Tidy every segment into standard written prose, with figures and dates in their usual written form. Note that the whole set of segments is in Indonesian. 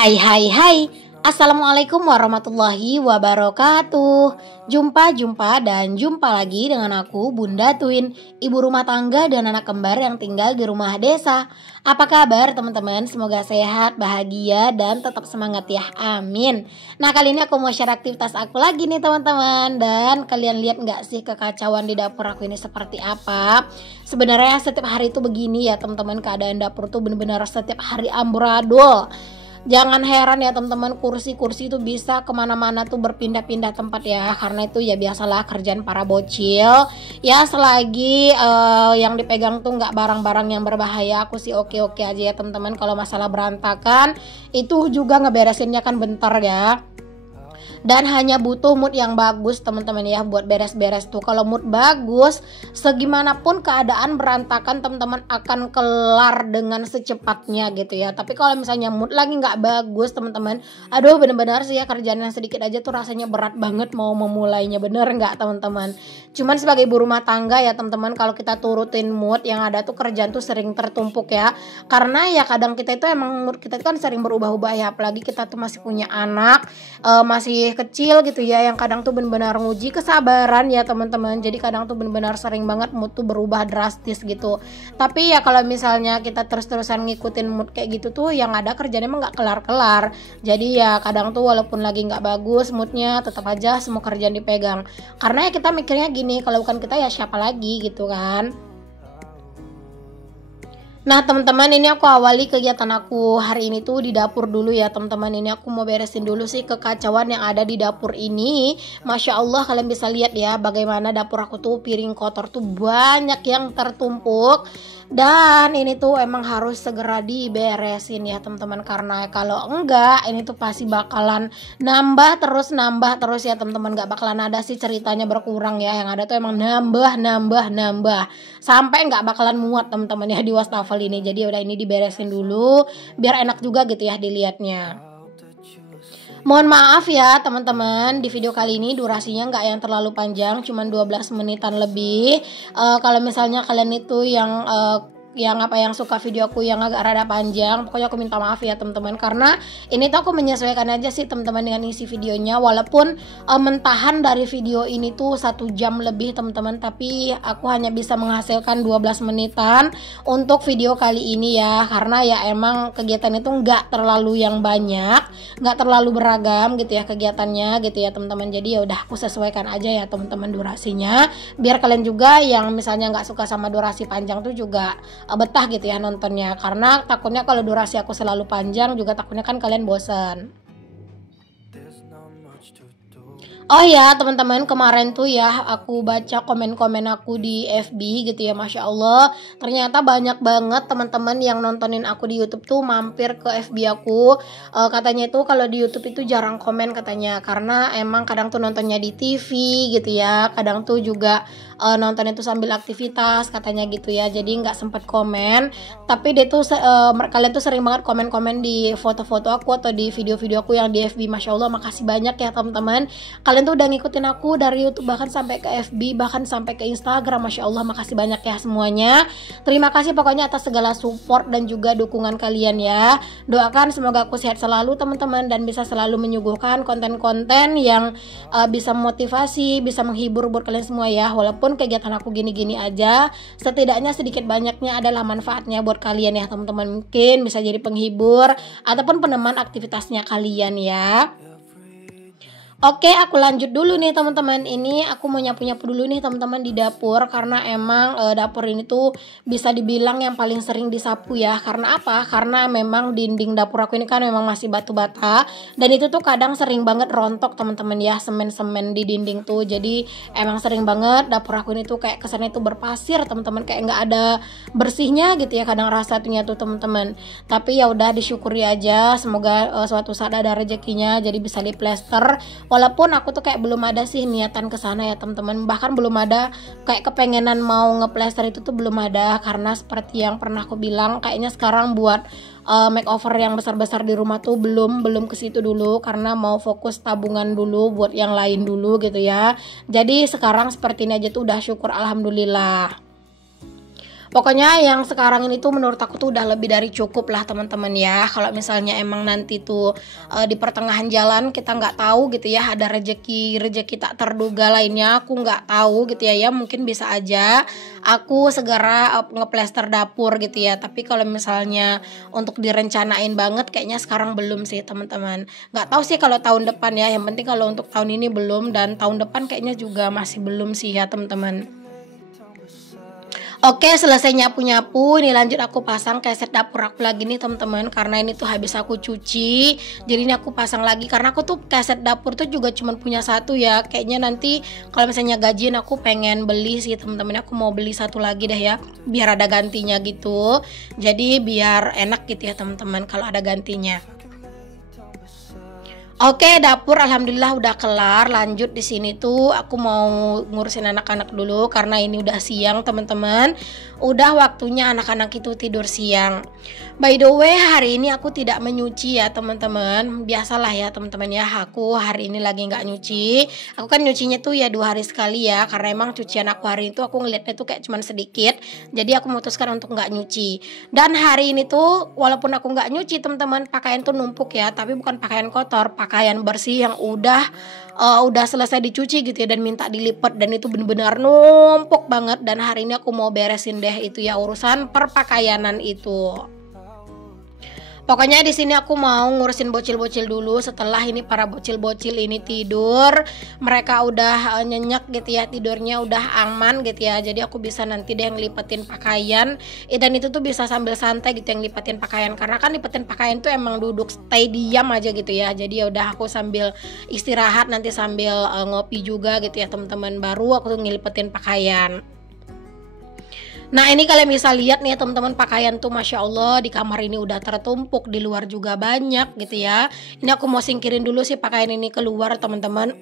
Hai hai hai, Assalamualaikum warahmatullahi wabarakatuh. Jumpa lagi dengan aku Bunda Twin, ibu rumah tangga dan anak kembar yang tinggal di rumah desa. Apa kabar teman-teman? Semoga sehat, bahagia, dan tetap semangat ya, amin. Nah, kali ini aku mau share aktivitas aku lagi nih teman-teman. Dan kalian lihat gak sih kekacauan di dapur aku ini seperti apa? Sebenarnya setiap hari itu begini ya teman-teman, keadaan dapur tuh bener-bener setiap hari amburadul. Jangan heran ya teman-teman, kursi-kursi itu bisa kemana-mana tuh berpindah-pindah tempat ya. Karena itu ya biasalah kerjaan para bocil. Ya selagi yang dipegang tuh nggak barang-barang yang berbahaya, aku sih oke-oke aja ya teman-teman. Kalau masalah berantakan itu juga ngeberesinnya kan bentar ya. Dan hanya butuh mood yang bagus teman-teman ya buat beres-beres tuh. Kalau mood bagus, segimanapun keadaan berantakan teman-teman akan kelar dengan secepatnya gitu ya. Tapi kalau misalnya mood lagi nggak bagus teman-teman, aduh bener-bener sih ya kerjaan yang sedikit aja tuh rasanya berat banget mau memulainya, bener nggak teman-teman? Cuman sebagai ibu rumah tangga ya teman-teman, kalau kita turutin mood yang ada tuh kerjaan tuh sering tertumpuk ya. Karena ya kadang kita itu emang mood kita itu kan sering berubah-ubah ya, apalagi kita tuh masih punya anak, masih kecil gitu ya, yang kadang tuh benar-benar nguji kesabaran ya teman-teman. Jadi kadang tuh benar-benar sering banget mood tuh berubah drastis gitu. Tapi ya kalau misalnya kita terus-terusan ngikutin mood kayak gitu tuh yang ada kerjanya emang nggak kelar-kelar. Jadi ya kadang tuh walaupun lagi nggak bagus moodnya, tetap aja semua kerjaan dipegang. Karena ya kita mikirnya gini, kalau bukan kita ya siapa lagi gitu kan. Nah teman-teman, ini aku awali kegiatan aku hari ini tuh di dapur dulu ya teman-teman. Ini aku mau beresin dulu sih kekacauan yang ada di dapur ini. Masya Allah, kalian bisa lihat ya bagaimana dapur aku tuh piring kotor tuh banyak yang tertumpuk. Dan ini tuh emang harus segera diberesin ya teman-teman. Karena kalau enggak ini tuh pasti bakalan nambah terus ya teman-teman. Gak bakalan ada sih ceritanya berkurang ya. Yang ada tuh emang nambah sampai nggak bakalan muat teman-teman ya di wastafel ini. Jadi udah ini diberesin dulu biar enak juga gitu ya dilihatnya. Mohon maaf ya teman-teman, di video kali ini durasinya nggak yang terlalu panjang, cuman 12 menitan lebih. Kalau misalnya kalian itu yang suka videoku yang agak rada panjang, pokoknya aku minta maaf ya teman-teman, karena ini tuh aku menyesuaikan aja sih teman-teman dengan isi videonya. Walaupun mentahan dari video ini tuh 1 jam lebih teman-teman, tapi aku hanya bisa menghasilkan 12 menitan untuk video kali ini ya. Karena ya emang kegiatan itu nggak terlalu yang banyak, nggak terlalu beragam gitu ya kegiatannya gitu ya teman-teman. Jadi ya udah aku sesuaikan aja ya teman-teman durasinya, biar kalian juga yang misalnya nggak suka sama durasi panjang tuh juga betah gitu ya nontonnya. Karena takutnya kalau durasi aku selalu panjang juga takutnya kan kalian bosan. Oh ya teman-teman, kemarin tuh ya aku baca komen-komen aku di FB gitu ya, Masya Allah ternyata banyak banget teman-teman yang nontonin aku di YouTube tuh mampir ke FB aku. Katanya itu kalau di YouTube itu jarang komen katanya, karena emang kadang tuh nontonnya di TV gitu ya, kadang tuh juga nonton itu sambil aktivitas katanya gitu ya, jadi nggak sempet komen. Tapi dia tuh kalian tuh sering banget komen-komen di foto-foto aku atau di video-video aku yang di FB. Masya Allah, makasih banyak ya teman-teman, kalian tuh udah ngikutin aku dari YouTube bahkan sampai ke FB, bahkan sampai ke Instagram. Masya Allah, makasih banyak ya semuanya. Terima kasih pokoknya atas segala support dan juga dukungan kalian ya. Doakan semoga aku sehat selalu teman-teman, dan bisa selalu menyuguhkan konten-konten yang bisa memotivasi, bisa menghibur buat kalian semua ya. Walaupun kegiatan aku gini-gini aja, setidaknya sedikit banyaknya adalah manfaatnya buat kalian ya teman-teman. Mungkin bisa jadi penghibur ataupun peneman aktivitasnya kalian ya. Oke, aku lanjut dulu nih teman-teman. Ini aku mau nyapu-nyapu dulu nih teman-teman di dapur, karena emang dapur ini tuh bisa dibilang yang paling sering disapu ya. Karena apa? Karena memang dinding dapur aku ini kan memang masih batu bata, dan itu tuh kadang sering banget rontok teman-teman ya, semen-semen di dinding tuh. Jadi emang sering banget dapur aku ini tuh kayak kesannya tuh berpasir teman-teman, kayak nggak ada bersihnya gitu ya kadang rasanya tuh teman-teman. Tapi ya udah disyukuri aja, semoga suatu saat ada rezekinya jadi bisa diplester. Walaupun aku tuh kayak belum ada sih niatan ke sana ya teman-teman, bahkan belum ada kayak kepengenan mau ngeplester itu tuh belum ada. Karena seperti yang pernah aku bilang, kayaknya sekarang buat makeover yang besar-besar di rumah tuh belum ke situ dulu, karena mau fokus tabungan dulu buat yang lain dulu gitu ya. Jadi sekarang seperti ini aja tuh udah syukur alhamdulillah. Pokoknya yang sekarang ini tuh menurut aku tuh udah lebih dari cukup lah teman-teman ya. Kalau misalnya emang nanti tuh di pertengahan jalan kita nggak tahu gitu ya, ada rezeki tak terduga lainnya, aku nggak tahu gitu ya, mungkin bisa aja aku segera ngeplester dapur gitu ya. Tapi kalau misalnya untuk direncanain banget kayaknya sekarang belum sih teman-teman. Nggak tahu sih kalau tahun depan ya, yang penting kalau untuk tahun ini belum, dan tahun depan kayaknya juga masih belum sih ya teman-teman. Oke, selesai nyapu-nyapu, ini lanjut aku pasang keset dapur aku lagi nih teman-teman, karena ini tuh habis aku cuci. Jadi ini aku pasang lagi karena aku tuh keset dapur tuh juga cuma punya satu ya. Kayaknya nanti kalau misalnya gajian aku pengen beli sih teman-teman, aku mau beli satu lagi deh ya, biar ada gantinya gitu. Jadi biar enak gitu ya teman-teman kalau ada gantinya. Oke, dapur alhamdulillah udah kelar. Lanjut di sini tuh aku mau ngurusin anak-anak dulu karena ini udah siang, teman-teman. Udah waktunya anak-anak itu tidur siang. By the way, hari ini aku tidak menyuci ya, teman-teman. Biasalah ya, teman-teman ya. Aku hari ini lagi nggak nyuci. Aku kan nyucinya tuh ya 2 hari sekali ya, karena emang cucian aku hari itu aku ngeliatnya tuh kayak cuman sedikit. Jadi aku memutuskan untuk nggak nyuci. Dan hari ini tuh walaupun aku nggak nyuci, teman-teman, pakaian tuh numpuk ya, tapi bukan pakaian kotor, pakaian bersih yang udah selesai dicuci gitu ya, dan minta dilipat, dan itu benar-benar numpuk banget. Dan hari ini aku mau beresin deh itu ya, urusan perpakaianan itu. Pokoknya di sini aku mau ngurusin bocil-bocil dulu. Setelah ini para bocil-bocil ini tidur, mereka udah nyenyak gitu ya, tidurnya udah aman gitu ya. Jadi aku bisa nanti deh ngelipetin pakaian. Dan itu tuh bisa sambil santai gitu yang lipetin pakaian, karena kan lipetin pakaian tuh emang duduk stay diam aja gitu ya. Jadi ya udah aku sambil istirahat nanti sambil ngopi juga gitu ya teman-teman. Baru aku tuh ngelipetin pakaian. Nah ini kalian bisa lihat nih teman-teman, pakaian tuh Masya Allah di kamar ini udah tertumpuk, di luar juga banyak gitu ya. Ini aku mau singkirin dulu sih pakaian ini keluar teman-teman,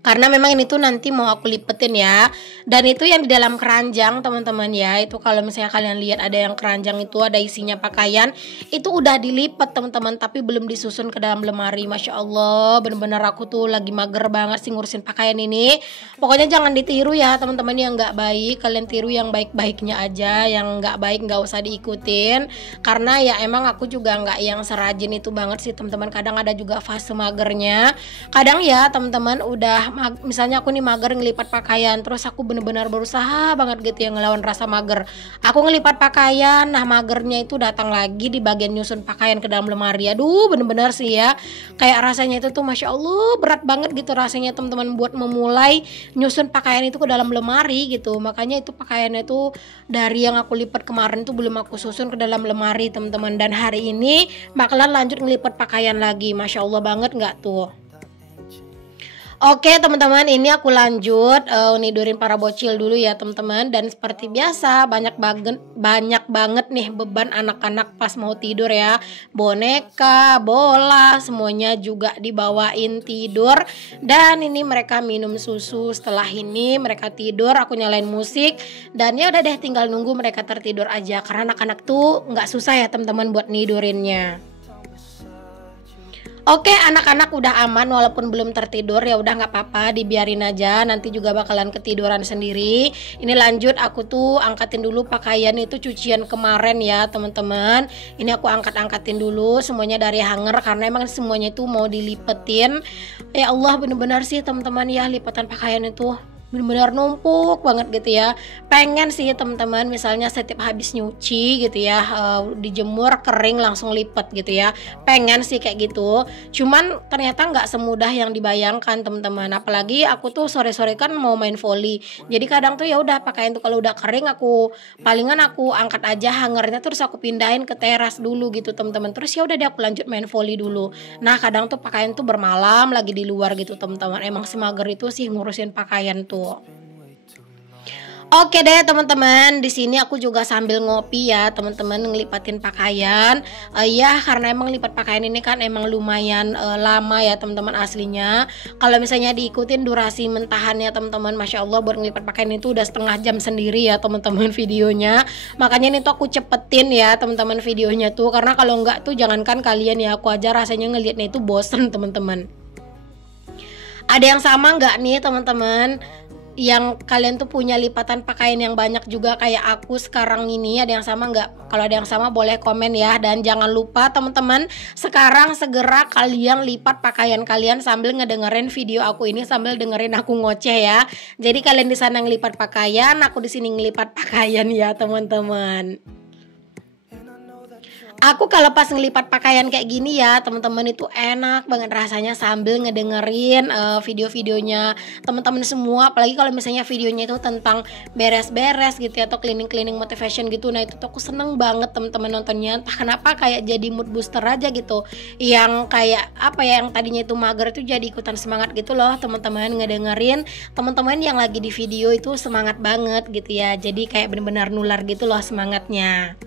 karena memang ini tuh nanti mau aku lipetin ya. Dan itu yang di dalam keranjang teman-teman ya, itu kalau misalnya kalian lihat ada yang keranjang itu ada isinya pakaian, itu udah dilipet teman-teman, tapi belum disusun ke dalam lemari. Masya Allah, bener-bener aku tuh lagi mager banget sih ngurusin pakaian ini. Pokoknya jangan ditiru ya teman-teman, yang nggak baik kalian tiru yang baik-baiknya aja, yang nggak baik nggak usah diikutin. Karena ya emang aku juga nggak yang serajin itu banget sih teman-teman, kadang ada juga fase magernya. Kadang ya teman-teman udah misalnya aku nih mager ngelipat pakaian, terus aku bener-bener berusaha banget gitu ya ngelawan rasa mager. Aku ngelipat pakaian, nah magernya itu datang lagi di bagian nyusun pakaian ke dalam lemari. Aduh bener-bener sih ya, kayak rasanya itu tuh Masya Allah berat banget gitu rasanya teman-teman buat memulai nyusun pakaian itu ke dalam lemari gitu. Makanya itu pakaiannya tuh dari yang aku lipat kemarin tuh belum aku susun ke dalam lemari teman-teman. Dan hari ini bakalan lanjut ngelipat pakaian lagi. Masya Allah banget nggak tuh. Oke teman-teman, ini aku lanjut nidurin para bocil dulu ya teman-teman. Dan seperti biasa banyak banget nih beban anak-anak pas mau tidur ya. Boneka, bola, semuanya juga dibawain tidur. Dan ini mereka minum susu. Setelah ini mereka tidur, aku nyalain musik. Dan ya udah deh, tinggal nunggu mereka tertidur aja, karena anak-anak tuh nggak susah ya teman-teman buat nidurinnya. Oke, anak-anak udah aman walaupun belum tertidur, ya udah nggak apa-apa, dibiarin aja, nanti juga bakalan ketiduran sendiri. Ini lanjut aku tuh angkatin dulu pakaian itu cucian kemarin ya teman-teman. Ini aku angkatin dulu semuanya dari hanger, karena emang semuanya itu mau dilipetin. Ya Allah, bener-bener sih teman-teman ya, lipatan pakaian itu benar-benar numpuk banget gitu ya. Pengen sih teman-teman misalnya setiap habis nyuci gitu ya, dijemur kering langsung lipat gitu ya, pengen sih kayak gitu. Cuman ternyata nggak semudah yang dibayangkan teman-teman. Apalagi aku tuh sore-sore kan mau main volley, jadi kadang tuh ya udah pakaian tuh kalau udah kering aku palingan aku angkat aja hangernya, terus aku pindahin ke teras dulu gitu teman-teman. Terus ya udah deh aku lanjut main volley dulu. Nah kadang tuh pakaian tuh bermalam lagi di luar gitu teman-teman. Emang semager itu sih ngurusin pakaian tuh. Oke deh teman-teman, di sini aku juga sambil ngopi ya teman-teman, ngelipatin pakaian. Ya karena emang lipat pakaian ini kan emang lumayan lama ya teman-teman aslinya. Kalau misalnya diikutin durasi mentahannya teman-teman, Masya Allah buat ngelipat pakaian itu udah setengah jam sendiri ya teman-teman videonya. Makanya ini tuh aku cepetin ya teman-teman videonya tuh, karena kalau enggak tuh jangankan kalian ya, aku aja rasanya ngelihatnya itu bosen teman-teman. Ada yang sama nggak nih teman-teman? yang kalian tuh punya lipatan pakaian yang banyak juga kayak aku sekarang ini. Ada yang sama nggak? Kalau ada yang sama boleh komen ya. Dan jangan lupa teman-teman, sekarang segera kalian lipat pakaian kalian sambil ngedengerin video aku ini, sambil dengerin aku ngoceh ya. Jadi kalian di sana ngelipat pakaian, aku di sini ngelipat pakaian ya teman-teman. Aku kalau pas ngelipat pakaian kayak gini ya teman-teman, itu enak banget rasanya sambil ngedengerin video-videonya teman-teman semua. Apalagi kalau misalnya videonya itu tentang beres-beres gitu ya, atau cleaning-cleaning motivation gitu. Nah itu tuh aku seneng banget teman-teman nontonnya. Entah kenapa kayak jadi mood booster aja gitu. Yang kayak apa ya, yang tadinya itu mager itu jadi ikutan semangat gitu loh teman-teman, ngedengerin teman-teman yang lagi di video itu semangat banget gitu ya. Jadi kayak bener-bener nular gitu loh semangatnya.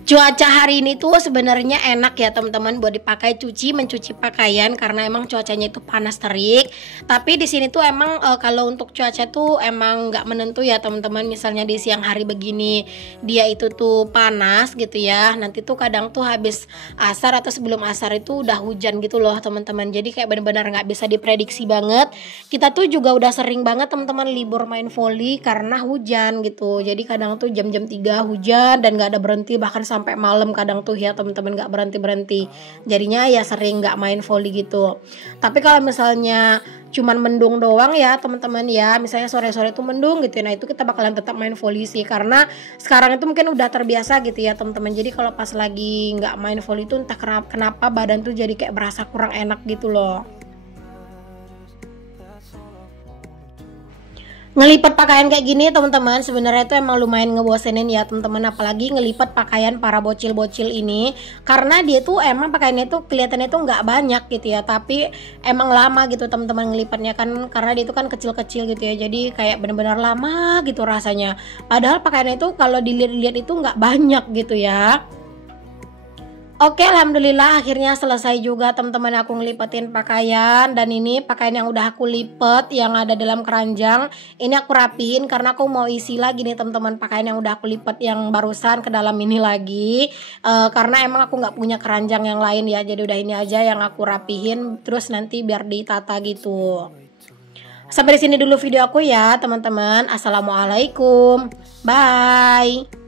Cuaca hari ini tuh sebenarnya enak ya teman-teman buat dipakai mencuci pakaian, karena emang cuacanya itu panas terik. Tapi di sini tuh emang kalau untuk cuaca tuh emang nggak menentu ya teman-teman. Misalnya di siang hari begini dia itu tuh panas gitu ya. Nanti tuh kadang tuh habis asar atau sebelum asar itu udah hujan gitu loh teman-teman. Jadi kayak benar-benar nggak bisa diprediksi banget. Kita tuh juga udah sering banget teman-teman libur main volley karena hujan gitu. Jadi kadang tuh jam-jam 3 hujan dan nggak ada berhenti, bahkan sampai malam kadang tuh ya teman-teman, nggak berhenti jadinya ya sering nggak main volley gitu. Tapi kalau misalnya cuman mendung doang ya teman-teman ya, misalnya sore-sore tuh mendung gitu, nah itu kita bakalan tetap main volley sih, karena sekarang itu mungkin udah terbiasa gitu ya teman-teman. Jadi kalau pas lagi nggak main volley itu entah kenapa badan tuh jadi kayak berasa kurang enak gitu loh. Ngelipat pakaian kayak gini teman-teman sebenarnya itu emang lumayan ngebosenin ya teman-teman, apalagi ngelipat pakaian para bocil-bocil ini, karena dia tuh emang pakaiannya tuh kelihatannya tuh nggak banyak gitu ya, tapi emang lama gitu teman-teman ngelipatnya kan, karena dia itu kan kecil-kecil gitu ya, jadi kayak bener-bener lama gitu rasanya. Padahal pakaiannya itu kalau dilihat-lihat itu nggak banyak gitu ya. Oke, alhamdulillah akhirnya selesai juga teman-teman aku ngelipetin pakaian. Dan ini pakaian yang udah aku lipet yang ada dalam keranjang, ini aku rapiin karena aku mau isi lagi nih teman-teman pakaian yang udah aku lipet yang barusan ke dalam ini lagi. Karena emang aku nggak punya keranjang yang lain ya, jadi udah ini aja yang aku rapihin, terus nanti biar ditata gitu. Sampai di sini dulu video aku ya teman-teman. Assalamualaikum, bye.